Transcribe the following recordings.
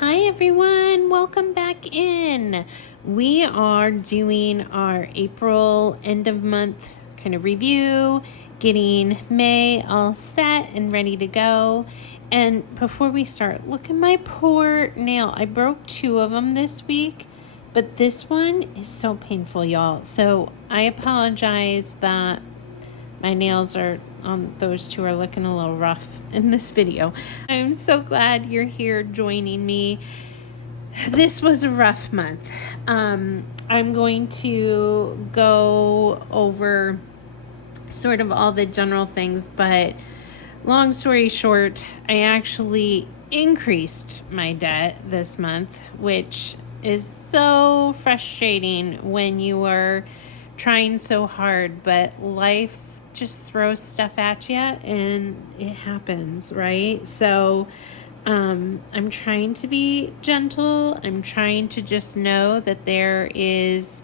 Hi everyone, welcome back in. We are doing our April end of month kind of review, getting May all set and ready to go. And before we start, look at my poor nail. I broke 2 of them this week, but this one is so painful, y'all. So I apologize that my nails are those 2 are looking a little rough in this video. I'm so glad you're here joining me. This was a rough month. I'm going to go over sort of all the general things, but long story short, I actually increased my debt this month, which is so frustrating when you are trying so hard, but life just throws stuff at you and it happens, right? So I'm trying to be gentle. I'm trying to just know that there is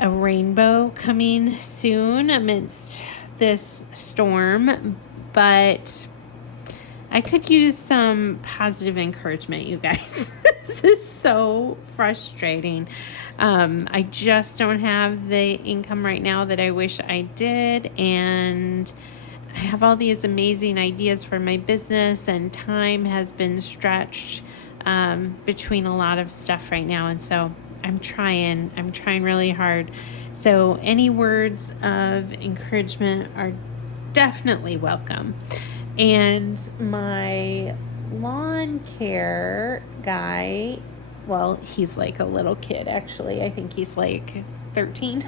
a rainbow coming soon amidst this storm, but I could use some positive encouragement, you guys. This is so frustrating. I just don't have the income right now that I wish I did, and I have all these amazing ideas for my business, and time has been stretched between a lot of stuff right now, and so I'm trying really hard. So any words of encouragement are definitely welcome. And my lawn care guy, well, he's like a little kid, actually. I think he's like 13.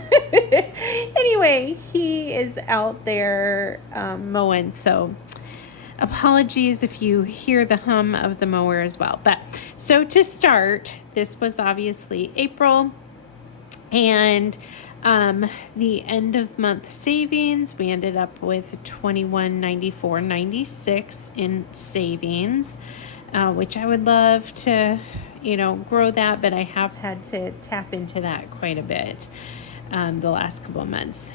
Anyway, he is out there mowing. So apologies if you hear the hum of the mower as well. But so to start, this was obviously April, and the end of month savings, we ended up with $21.94.96 in savings, which I would love to, grow that, but I have had to tap into that quite a bit the last couple of months.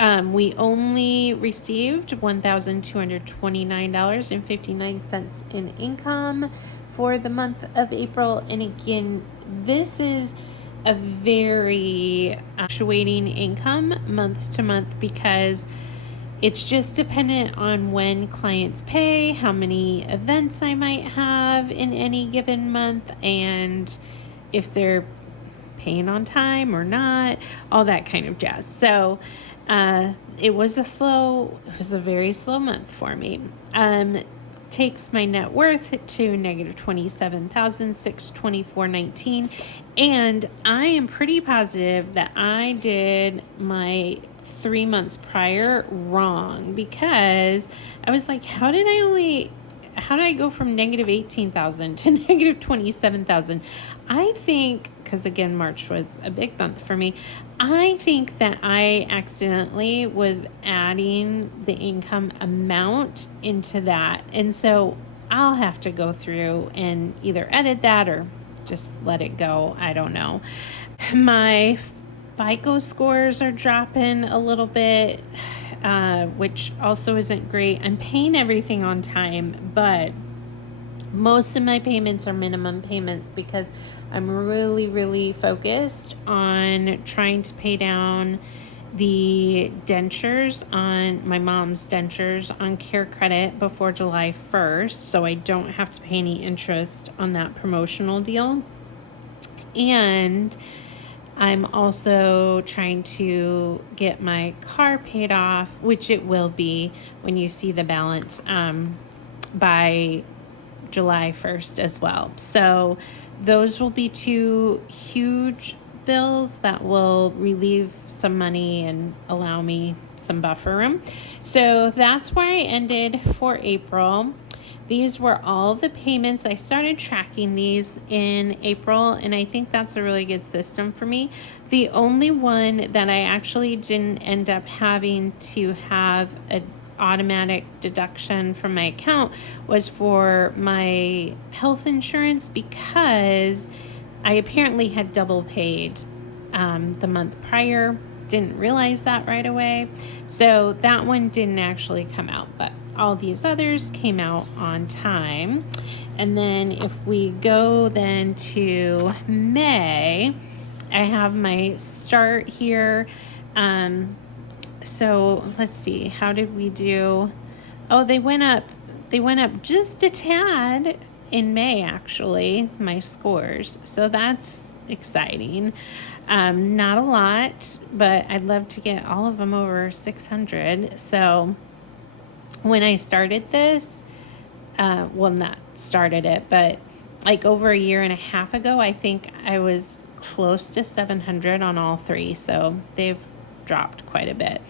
We only received $1,229.59 in income for the month of April. And again, this is a very fluctuating income month to month because it's just dependent on when clients pay, how many events I might have in any given month, and if they're paying on time or not, all that kind of jazz. So it was a very slow month for me. Takes my net worth to negative $27,624.19, and I am pretty positive that I did my 3 months prior wrong, because I was like, how did I go from negative 18,000 to negative 27,000? I think, because again, March was a big month for me, I think that I accidentally was adding the income amount into that. And so I'll have to go through and either edit that or just let it go. I don't know. My FICO scores are dropping a little bit, which also isn't great. I'm paying everything on time, but most of my payments are minimum payments because I'm really, really focused on trying to pay down the dentures on my mom's dentures on Care Credit before July 1st, so I don't have to pay any interest on that promotional deal. And I'm also trying to get my car paid off, which it will be when you see the balance by July 1st as well. So those will be 2 huge bills that will relieve some money and allow me some buffer room. So that's where I ended for April. These were all the payments. I started tracking these in April, and I think that's a really good system for me. The only one that I actually didn't end up having to have an automatic deduction from my account was for my health insurance, because I apparently had double paid the month prior. Didn't realize that right away. So that one didn't actually come out, but all these others came out on time. And then if we go then to May, I have my start here. So let's see, how did we do? Oh, they went up just a tad in May, actually, my scores. So that's exciting. Not a lot, but I'd love to get all of them over 600. So when I started this, well, not started it, but like over a year and a half ago, I think I was close to 700 on all three. So they've dropped quite a bit.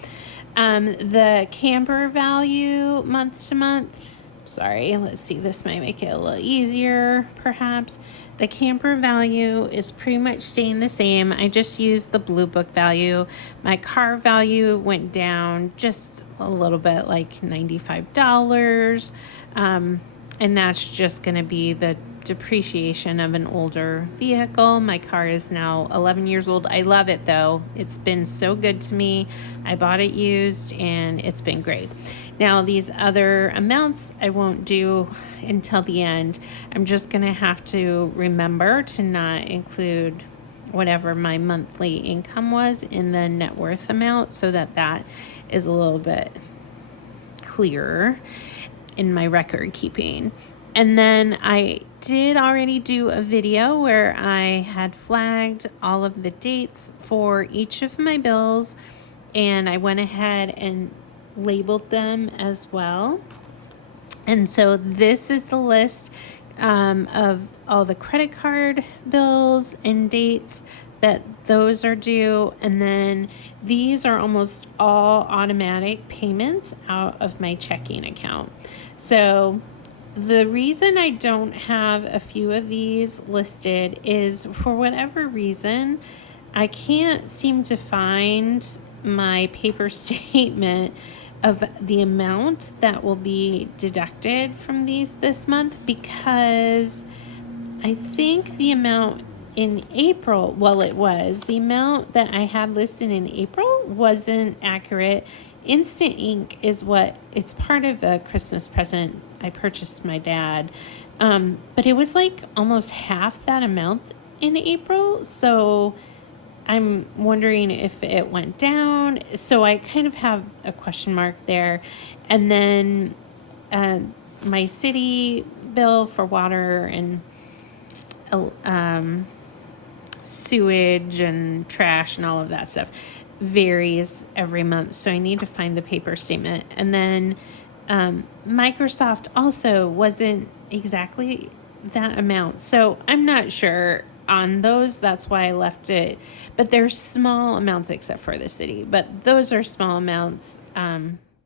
The camper value month to month, sorry, let's see, this might make it a little easier perhaps. The camper value is pretty much staying the same. I just used the Blue Book value. My car value went down just a little bit, like $95. And that's just going to be the depreciation of an older vehicle. My car is now 11 years old. I love it though. It's been so good to me. I bought it used and it's been great. Now these other amounts I won't do until the end. I'm just going to have to remember to not include whatever my monthly income was in the net worth amount so that that is a little bit clearer in my record keeping. And then I did already do a video where I had flagged all of the dates for each of my bills, and I went ahead and labeled them as well. And so this is the list of all the credit card bills and dates that those are due. And then these are almost all automatic payments out of my checking account. So the reason I don't have a few of these listed is for whatever reason, I can't seem to find my paper statement of the amount that will be deducted from these this month, because I think the amount in April, the amount that I had listed in April wasn't accurate. Instant ink is it's part of a Christmas present I purchased my dad. But it was like almost half that amount in April. So I'm wondering if it went down. So I kind of have a question mark there. And then my city bill for water and sewage and trash and all of that stuff varies every month. So I need to find the paper statement. And then Microsoft also wasn't exactly that amount. So I'm not sure on those. That's why I left it. But they're small amounts except for the city. But those are small amounts.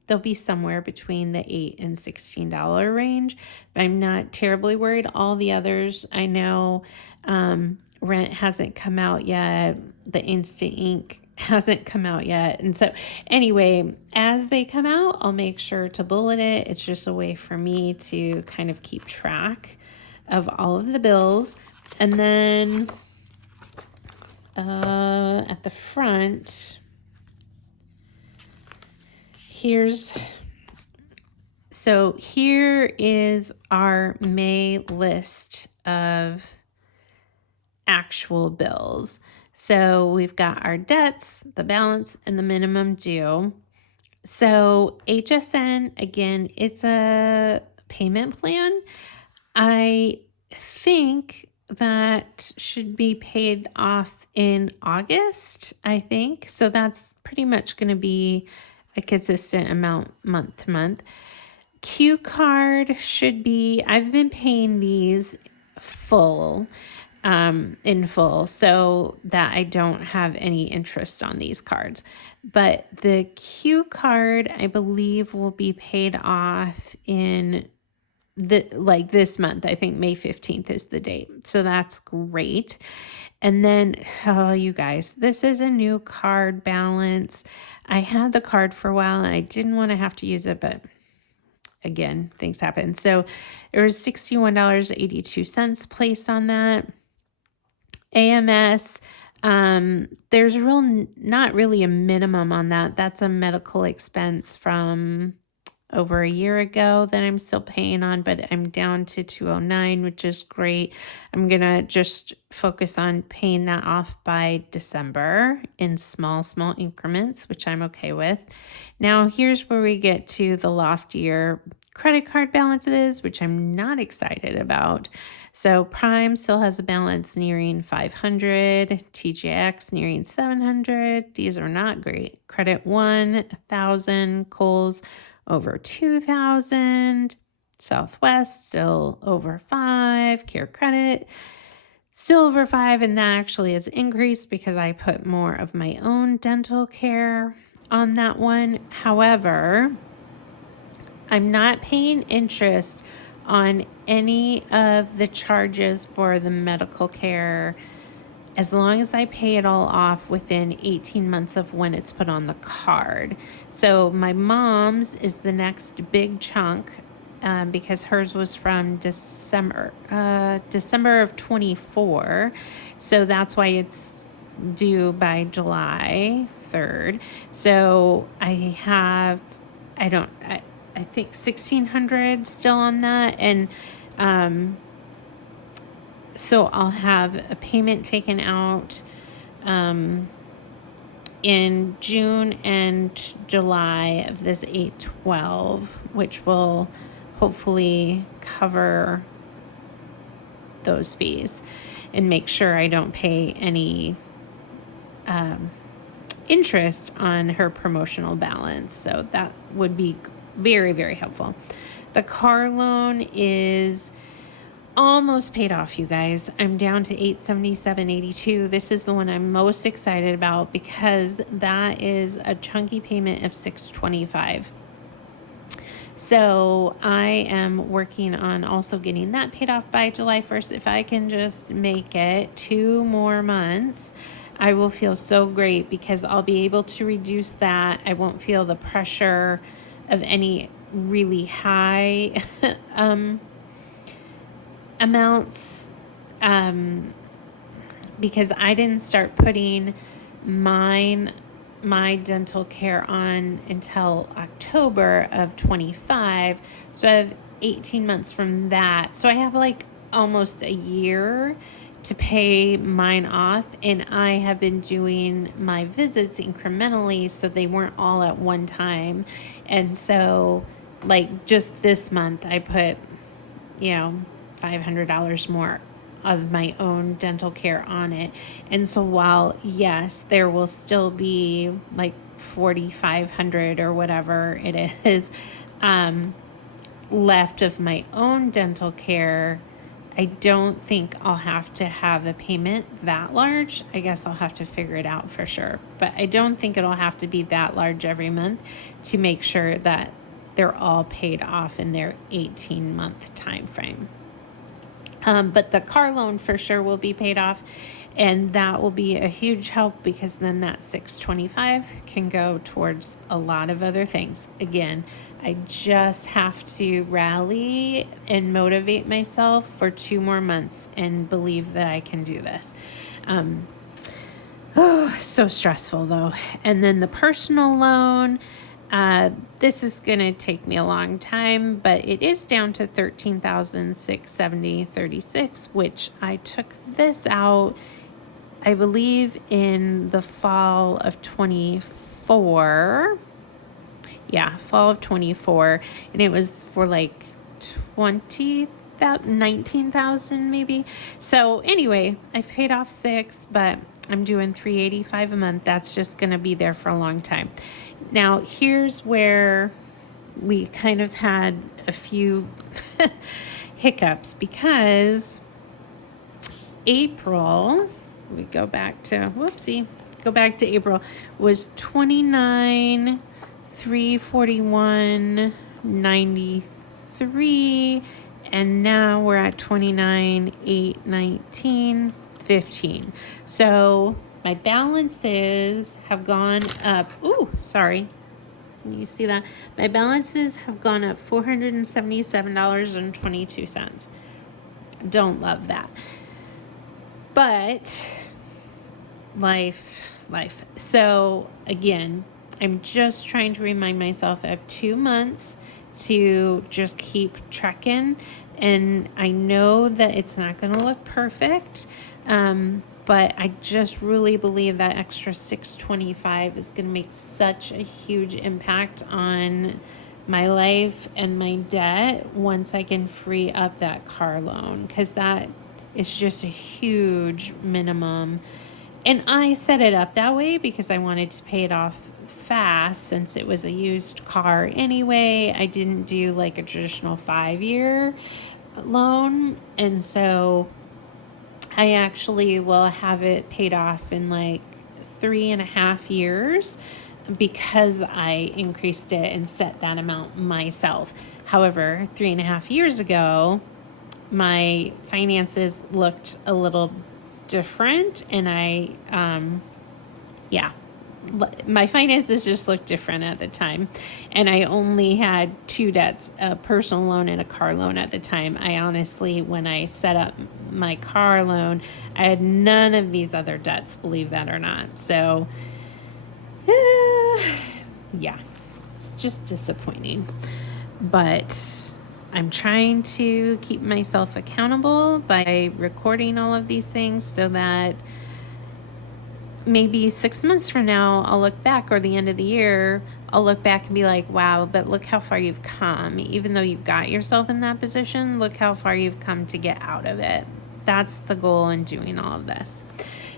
They'll be somewhere between the $8 and $16 range. But I'm not terribly worried. All the others, I know rent hasn't come out yet. The Instant Ink hasn't come out yet. And so anyway, as they come out, I'll make sure to bullet it. It's just a way for me to kind of keep track of all of the bills. And then at the front, here is our May list of actual bills. So we've got our debts, the balance, and the minimum due. So HSN, again, it's a payment plan. I think that should be paid off in August, I think. So that's pretty much going to be a consistent amount month to month. Q card should be, I've been paying these in full, so that I don't have any interest on these cards. But the Q card, I believe, will be paid off in this month. I think May 15th is the date. So that's great. And then, oh, you guys, this is a new card balance. I had the card for a while and I didn't want to have to use it, but again, things happen. So there was $61.82 placed on that. AMS, there's not really a minimum on that. That's a medical expense from over a year ago that I'm still paying on, but I'm down to 209, which is great. I'm going to just focus on paying that off by December in small increments, which I'm okay with. Now, here's where we get to the loftier credit card balances, which I'm not excited about. So Prime still has a balance nearing 500, TJX nearing 700. These are not great. Credit One, 1,000, Kohl's over 2,000, Southwest still over 5, Care Credit still over 5, and that actually has increased because I put more of my own dental care on that one. However, I'm not paying interest on any of the charges for the medical care as long as I pay it all off within 18 months of when it's put on the card. So my mom's is the next big chunk because hers was from December of 24. So that's why it's due by July 3rd. So I think 1,600 still on that. And so I'll have a payment taken out in June and July of this 812, which will hopefully cover those fees and make sure I don't pay any interest on her promotional balance. So that would be very, very helpful. The car loan is almost paid off, you guys. I'm down to $877.82. This is the one I'm most excited about because that is a chunky payment of $625. So I am working on also getting that paid off by July 1st. If I can just make it 2 more months, I will feel so great because I'll be able to reduce that. I won't feel the pressure of any really high amounts because I didn't start putting my dental care on until October of 25. So I have 18 months from that. So I have like almost a year to pay mine off, and I have been doing my visits incrementally so they weren't all at one time. And so like just this month I put, $500 more of my own dental care on it. And so while yes, there will still be like 4,500 or whatever it is left of my own dental care, I don't think I'll have to have a payment that large. I guess I'll have to figure it out for sure, but I don't think it'll have to be that large every month to make sure that they're all paid off in their 18-month time frame. But the car loan for sure will be paid off, and that will be a huge help because then that $625 can go towards a lot of other things. Again, I just have to rally and motivate myself for 2 more months and believe that I can do this. So stressful though. And then the personal loan, this is going to take me a long time, but it is down to $13,670.36, which I took this out, I believe, in the fall of 24. Yeah, fall of 24. And it was for like 19,000 maybe. So anyway, I've paid off 6, but I'm doing $385 a month. That's just going to be there for a long time. Now, here's where we kind of had a few hiccups because April, go back to April, was $29,341.93, and now we're at $29,819.15. So my balances have gone up. Ooh, sorry. Can you see that? My balances have gone up $477.22. Don't love that. But life. So again, I'm just trying to remind myself I have 2 months to just keep trekking. And I know that it's not going to look perfect, but I just really believe that extra $625 is going to make such a huge impact on my life and my debt once I can free up that car loan, because that is just a huge minimum. And I set it up that way because I wanted to pay it off fast, since it was a used car anyway. I didn't do like a traditional 5-year loan, and so I actually will have it paid off in like 3.5 years, because I increased it and set that amount myself. However, 3.5 years ago, my finances looked a little different, and my finances just looked different at the time. And I only had 2 debts, a personal loan and a car loan at the time. I honestly, when I set up my car loan, I had none of these other debts, believe that or not. So, yeah, it's just disappointing. But I'm trying to keep myself accountable by recording all of these things, so that maybe 6 months from now, I'll look back, or the end of the year, I'll look back and be like, wow, but look how far you've come. Even though you've got yourself in that position, look how far you've come to get out of it. That's the goal in doing all of this.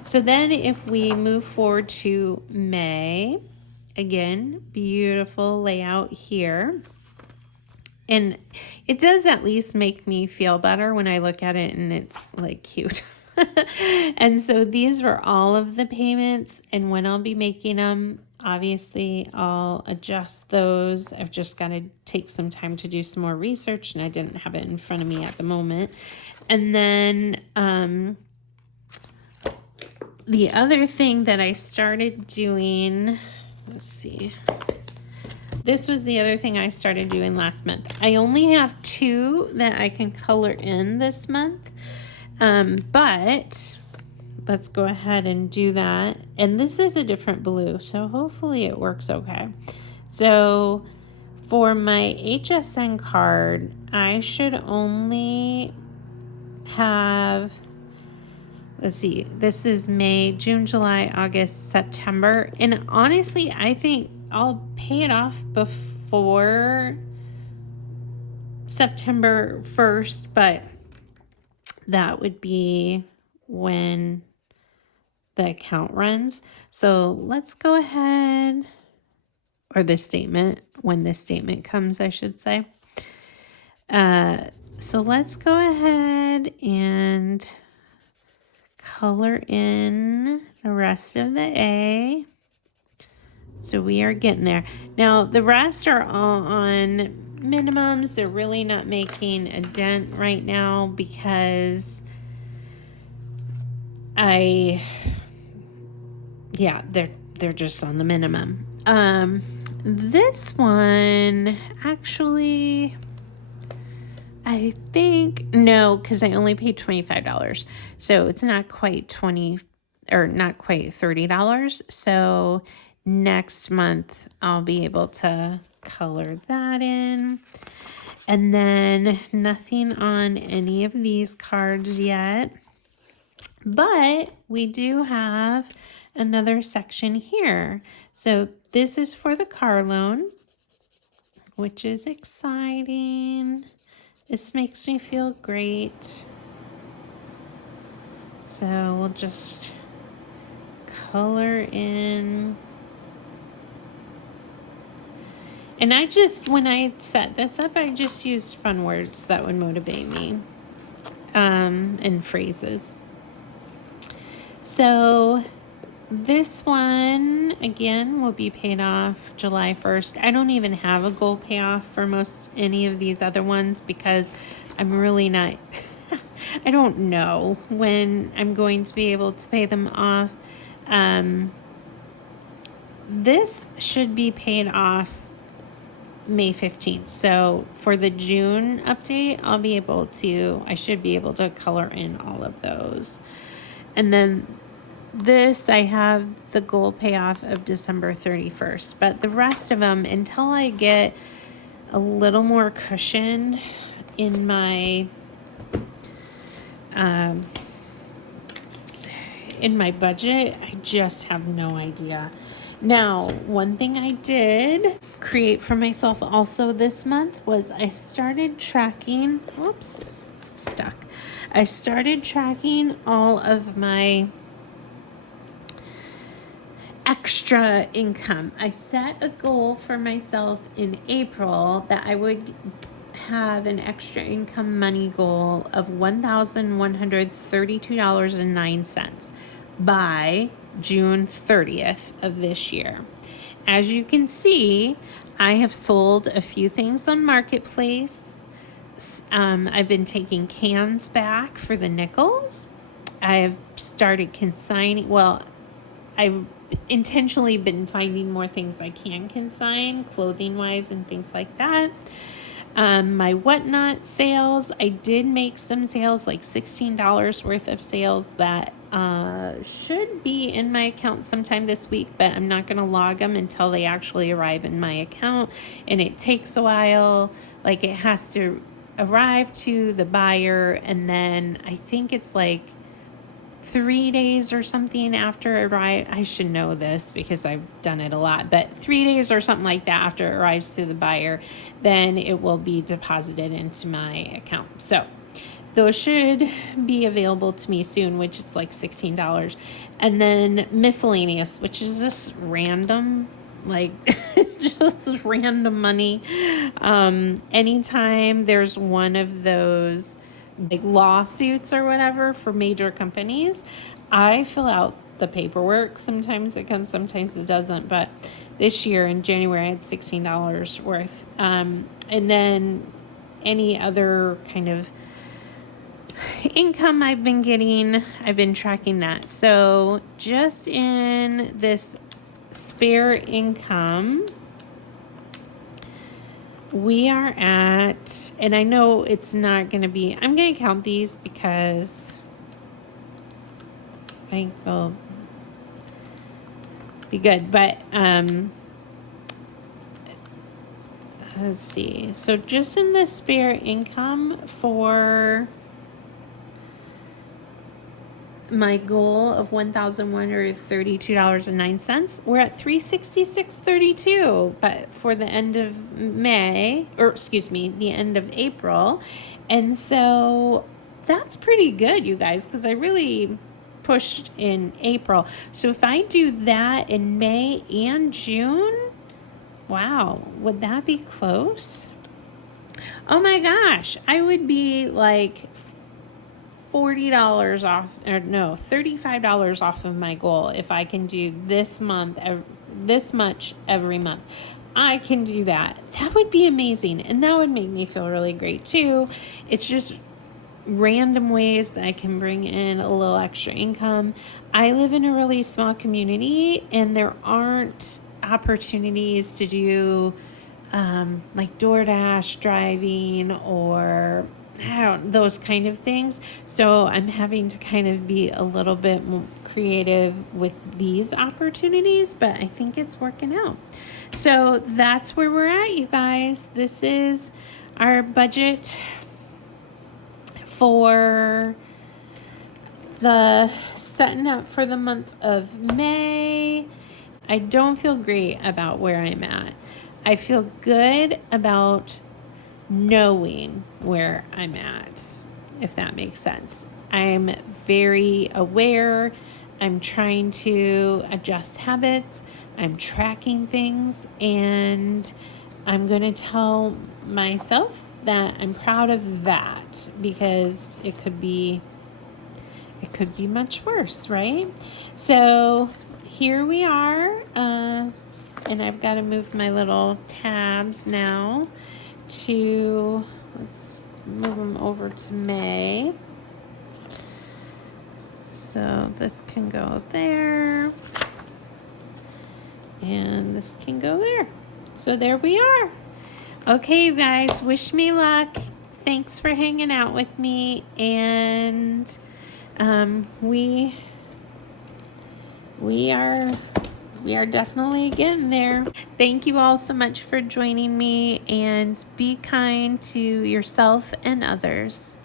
So then if we move forward to May, again, beautiful layout here. And it does at least make me feel better when I look at it and it's like cute. And so these were all of the payments, and when I'll be making them, obviously I'll adjust those. I've just got to take some time to do some more research, and I didn't have it in front of me at the moment. And then the other thing that I started doing, let's see. This was the other thing I started doing last month. I only have 2 that I can color in this month. But let's go ahead and do that. And this is a different blue, so hopefully it works okay. So for my HSN card, I should only have, let's see, this is May, June, July, August, September. And honestly, I think I'll pay it off before September 1st, but that would be when the account runs. So let's go ahead, or this statement, when this statement comes, I should say. So let's go ahead and color in the rest of the A. So we are getting there. Now the rest are all on minimums. They're really not making a dent right now, because they're just on the minimum. This one, actually, I think, no, because I only paid $25. So it's not quite not quite $30. So next month I'll be able to color that in. And then nothing on any of these cards yet. But we do have another section here. So this is for the car loan, which is exciting. This makes me feel great. So we'll just color in. And when I set this up, I just used fun words that would motivate me, and phrases. So this one, again, will be paid off July 1st. I don't even have a goal payoff for any of these other ones, because I'm really not, I don't know when I'm going to be able to pay them off. This should be paid off May 15th. So for the June update, I should be able to color in all of those. And then this, I have the goal payoff of December 31st, but the rest of them, until I get a little more cushion in my um, budget. I just have no idea. Now, one thing I did create for myself also this month was I started tracking, whoops, stuck. I started tracking all of my extra income. I set a goal for myself in April that I would have an extra income money goal of $1,132.09 by June 30th of this year. As you can see, I have sold a few things on Marketplace. I've been taking cans back for the nickels. I have started consigning, well, I've intentionally been finding more things I can consign, clothing-wise and things like that. My whatnot sales, I did make some sales, like $16 worth of sales that should be in my account sometime this week, but I'm not going to log them until they actually arrive in my account, and it takes a while. Like, it has to arrive to the buyer, and then I think it's like 3 days or something after it arrives. I should know this because I've done it a lot, but 3 days or something like that after it arrives to the buyer, then it will be deposited into my account. So those should be available to me soon, which is like $16. And then miscellaneous, which is just random, like just random money. Anytime there's one of those big lawsuits or whatever for major companies, I fill out the paperwork. Sometimes it comes, sometimes it doesn't, but this year in January I had $16 worth. And then any other kind of income I've been getting, I've been tracking that. So just in this spare income, we are at, and I know it's not going to be, I'm going to count these because I think they'll be good, but let's see. So just in the spare income for my goal of $1,132.09, we're at $366.32, but for the end of May, or excuse me, the end of April. And so that's pretty good, you guys, because I really pushed in April. So if I do that in May and June, wow, would that be close? Oh my gosh, I would be like $40 off, or no, $35 off of my goal if I can do this month, this much every month. I can do that. That would be amazing, and that would make me feel really great too. It's just random ways that I can bring in a little extra income. I live in a really small community, and there aren't opportunities to do like DoorDash driving or those kind of things. So I'm having to kind of be a little bit more creative with these opportunities, but I think it's working out. So that's where we're at, you guys. This is our budget for the setting up for the month of May. I don't feel great about where I'm at. I feel good about knowing where I'm at, if that makes sense. I'm very aware. I'm trying to adjust habits. I'm tracking things, and I'm going to tell myself that I'm proud of that, because it could be much worse, right? So here we are, and I've got to move my little tabs now to, let's move them over to May. So this can go there, and this can go there. So there we are. Okay, you guys, wish me luck. Thanks for hanging out with me, and we are We are definitely getting there. Thank you all so much for joining me, and be kind to yourself and others.